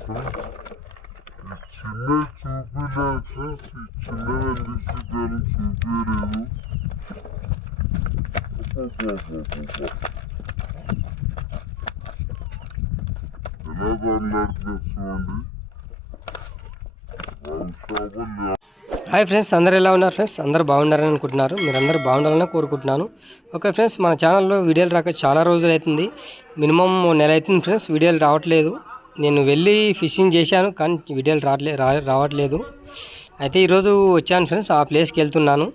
Hi friends, అందరు ఎలా ఉన్నారు ఫ్రెండ్స్? అందరు బాగున్నారని అనుకుంటున్నారు. మీరు అందరూ బాగుండాలని కోరుకుంటున్నాను. ఓకే ఫ్రెండ్స్, మన ఛానల్లో వీడియోలు రాక చాలా రోజులు అవుతుంది. మినిమం నెల అవుతుంది ఫ్రెండ్స్, వీడియోలు రావట్లేదు. నేను వెళ్ళి ఫిషింగ్ చేశాను కానీ వీడియోలు రావట్లేదు. అయితే ఈరోజు వచ్చాను ఫ్రెండ్స్, ఆ ప్లేస్కి వెళ్తున్నాను.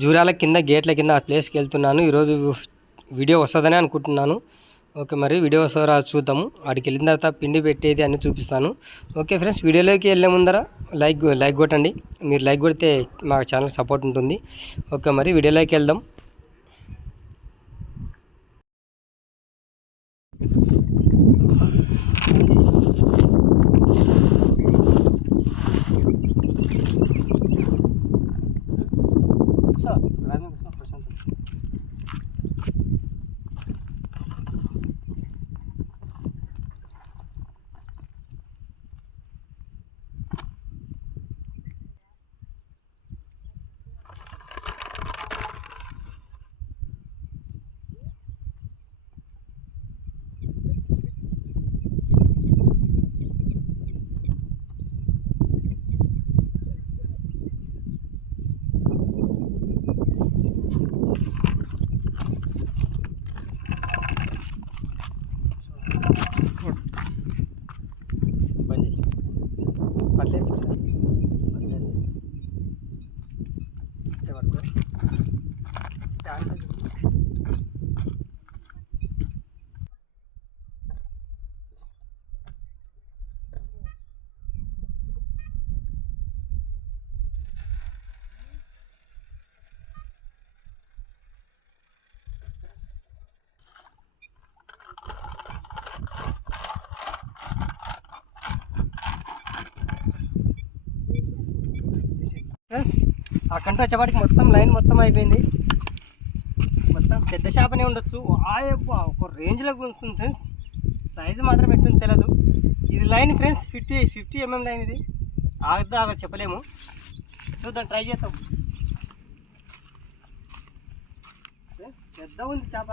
జూరాల కింద గేట్ల కింద ఆ ప్లేస్కి వెళ్తున్నాను. ఈరోజు వీడియో వస్తుందని అనుకుంటున్నాను. ఓకే, మరి వీడియో వస్తారా చూద్దాము. వాడికి వెళ్ళిన తర్వాత పిండి పెట్టేది అన్నీ చూపిస్తాను. ఓకే ఫ్రెండ్స్, వీడియోలోకి వెళ్ళే ముందర లైక్ కొట్టండి. మీరు లైక్ కొడితే మా ఛానల్ సపోర్ట్ ఉంటుంది. ఓకే, మరి వీడియోలోకి వెళ్దాం. ఫ్రెండ్స్, ఆ కంట వచ్చేవాటికి మొత్తం లైన్ మొత్తం అయిపోయింది. మొత్తం పెద్ద చేపనే ఉండొచ్చు. ఒక రేంజ్లో వస్తుంది ఫ్రెండ్స్. సైజు మాత్రం ఎట్టుంది తెలియదు. ఇది లైన్ ఫ్రెండ్స్ 50 mm లైన్. ఇది ఆగద్దా ఆగ చెప్పలేము. చూద్దాం, ట్రై చేద్దాం. పెద్ద ఉంది చేప.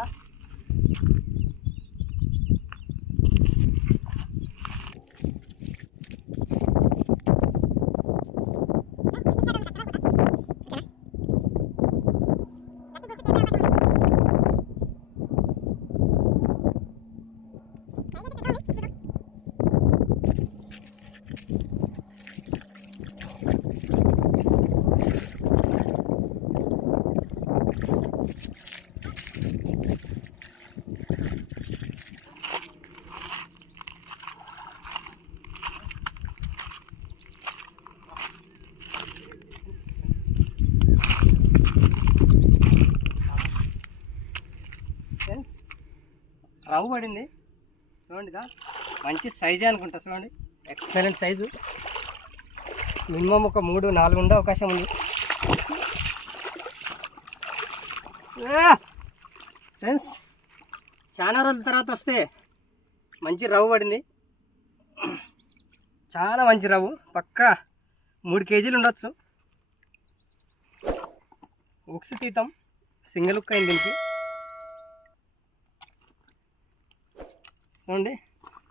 రవ్వు పడింది చూడండి. మంచి సైజే అనుకుంటా. చూడండి, ఎక్సలెంట్ సైజు. మినిమం ఒక 3-4 ఉండే అవకాశం ఉంది ఫ్రెండ్స్. చాలా రోజుల తర్వాత వస్తే మంచి రవ్వు పడింది. చాలా మంచి రవ్వు, పక్కా 3 kg ఉండొచ్చు. ఉక్స్ తీతాం, సింగిల్ ఉక్ అయింది దీనికి. చూడండి,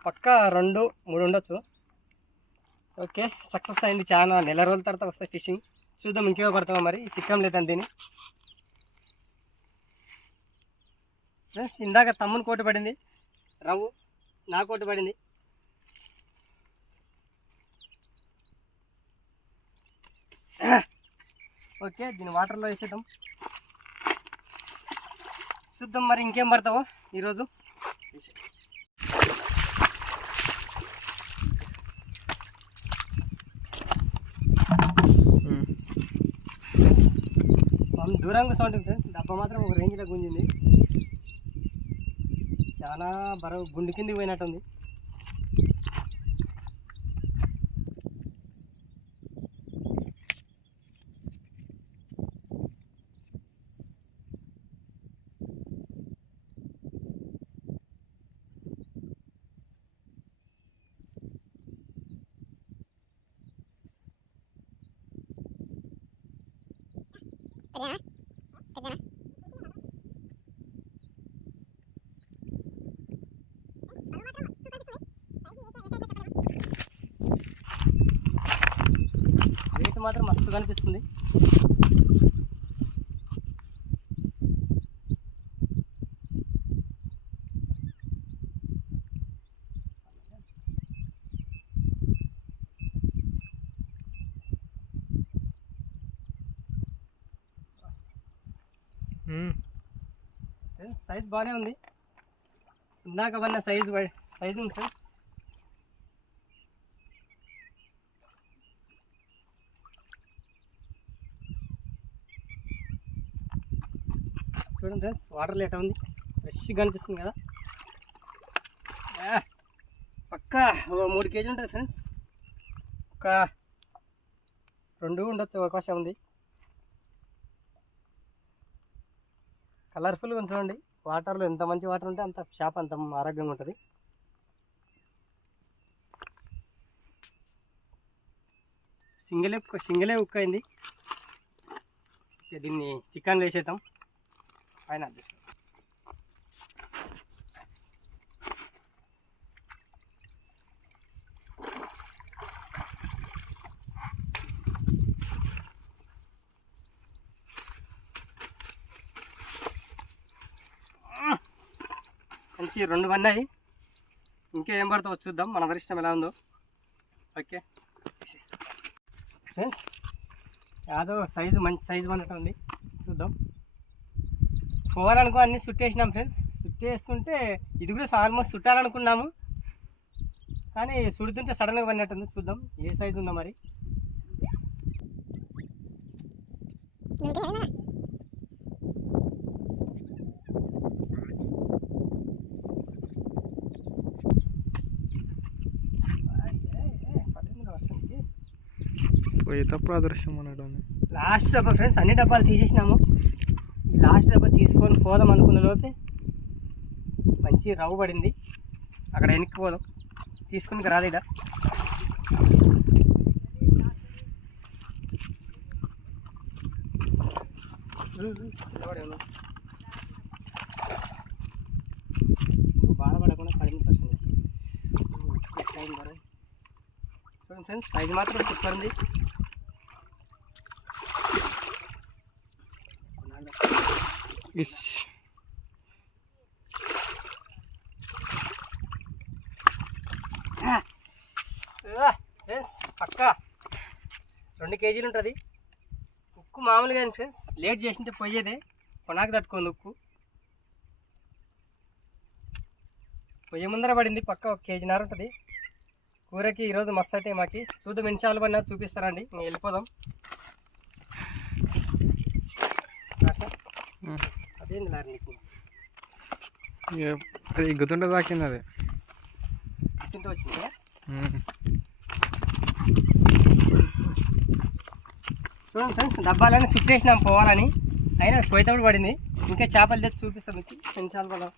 పక్కా 2-3 ఉండొచ్చు. ఓకే, సక్సెస్ అయింది. చాలా నెల రోజుల తర్వాత వస్తాయి ఫిషింగ్. చూద్దాం ఇంకేమో పడతామో. మరి సిక్కం లేదని దీన్ని ఫ్రెండ్స్. ఇందాక తమ్ముని కోటి పడింది రవ్వు, నా కోటి పడింది. ఓకే, దీన్ని వాటర్లో వేసేద్దాం. చూద్దాం మరి ఇంకేం పడతావో ఈరోజు. దూరంగా సౌండ్ ఫ్రెండ్స్. డబ్బా మాత్రం ఒక రేంజ్లో గుంజింది. చాలా బరువు గుండె కిందికి పోయినట్టుంది. రేటు మాత్రం మస్తు కనిపిస్తుంది. సైజ్ బాగానే ఉంది. ఇందాక పడిన సైజు ఉంది ఫ్రెండ్స్. చూడండి ఫ్రెండ్స్, వాటర్ లేట ఉంది, ఫ్రెష్గా అనిపిస్తుంది కదా. పక్కా 3 కేజీలు ఉంటుంది ఫ్రెండ్స్. ఒక 2 ఉండొచ్చు అవకాశం ఉంది. కలర్ఫుల్గా ఉంచండి. వాటర్లో ఎంత మంచి వాటర్ ఉంటే అంత చేప అంత ఆరోగ్యంగా ఉంటుంది. సింగిలే ఉక్క అయింది. దీన్ని చికెన్ వేసేద్దాం పైన అడ్జస్ట్. మంచి 2 పన్నాయి. ఇంకేం పడతావో చూద్దాం, మన అదృష్టం ఎలా ఉందో. ఓకే ఫ్రెండ్స్, యాదో సైజు మంచి సైజు పన్నట్టు ఉంది, చూద్దాం. పోవాలనుకో అన్నీ చుట్టేసినాం ఫ్రెండ్స్. చుట్టేస్తుంటే ఇది కూడా ఆల్మోస్ట్ చుట్టాలనుకున్నాము, కానీ చుడుతుంటే సడన్గా పడినట్టుంది. చూద్దాం ఏ సైజు ఉందో మరి. పోయేటప్పుడు అదృశ్యం అన్నాడు. లాస్ట్ డబ్బా ఫ్రెండ్స్, అన్ని డబ్బాలు తీసేసినాము. ఈ లాస్ట్ డబ్బా తీసుకొని పోదాం అనుకున్న లోపే మంచి రవ్వు పడింది. అక్కడ వెనక్కి పోదాం, తీసుకుని రాదు ఇడ. బాధపడకుండా 10%. చూడండి ఫ్రెండ్స్, సైజు మాత్రం సూపర్ ఉంది. ఫ్రెండ్స్ పక్కా 2 కేజీలు ఉంటుంది. ఉక్కు మామూలుగా ఫ్రెండ్స్, లేట్ చేసింటే పోయేదే. కొనాకు తట్టుకోండి ఉక్కు. పొయ్యి ముందర పడింది, పక్క 1 కేజీన్నర ఉంటుంది. కూరకి ఈరోజు మస్తు అయితే మాకి. చూద్దాం ఎన్నిసార్లు పడినా చూపిస్తారండి. మేము వెళ్ళిపోదాం. అదేంది లారీ నీకు ఎగ్గుతుంటే తాకింది. అదే గుర్తుంటే వచ్చిందా? చూడండి ఫ్రెండ్స్, డబ్బాలన్నీ చుట్టేసినాం పోవాలని, అయినా పోయేటప్పుడు పడింది. ఇంకా చేపలు తెచ్చి చూపిస్తాం మీకు ఎన్నిసార్లు పడదాం.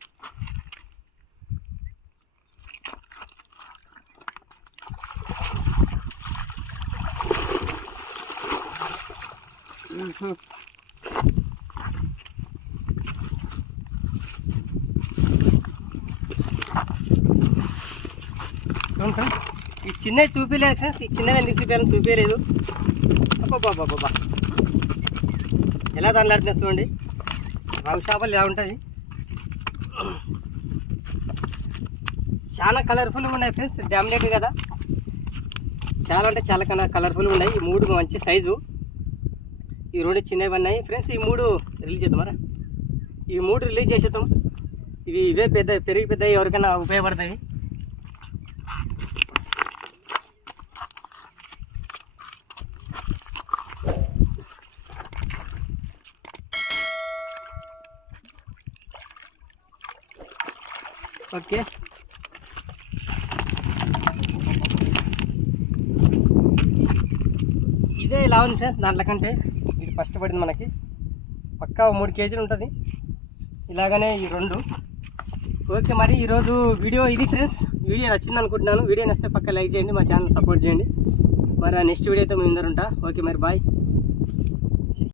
ఈ చిన్నవి చూపించలేదు ఫ్రెండ్స్. ఈ చిన్నవి ఎందుకు చూపించాలని చూపించలేదు. అబ్బాబ్బాబ్బా ఎలా తనలాడుతున్నా చూడండి. రంగు చేపలు ఎలా ఉంటుంది. చాలా కలర్ఫుల్గా ఉన్నాయి ఫ్రెండ్స్. డామినేట్ కదా, చాలా అంటే చాలా కలర్ఫుల్గా ఉన్నాయి. ఈ 3 మంచి సైజు, ఈ 2 చిన్నవి ఉన్నాయి ఫ్రెండ్స్. ఈ 3 రిలీజ్ చేద్దాం మరా. ఈ 3 రిలీజ్ చేసేద్దాం. ఇవే పెరిగి పెద్దవి ఎవరికైనా ఉపయోగపడతాయి. ఓకే, ఇదే ఇలా ఉంది ఫ్రెండ్స్. దాంట్లో కంటే ఇది ఫస్ట్ పడింది మనకి. పక్కా 3 కేజీలు ఉంటుంది. ఇలాగనే ఈ 2. ఓకే, మరి ఈరోజు వీడియో ఇది ఫ్రెండ్స్. వీడియో నచ్చింది అనుకుంటున్నాను. వీడియో నచ్చితే పక్క లైక్ చేయండి, మా ఛానల్ సపోర్ట్ చేయండి. మరి నెక్స్ట్ వీడియోతో మీ ముందర ఉంటా. ఓకే మరి బాయ్.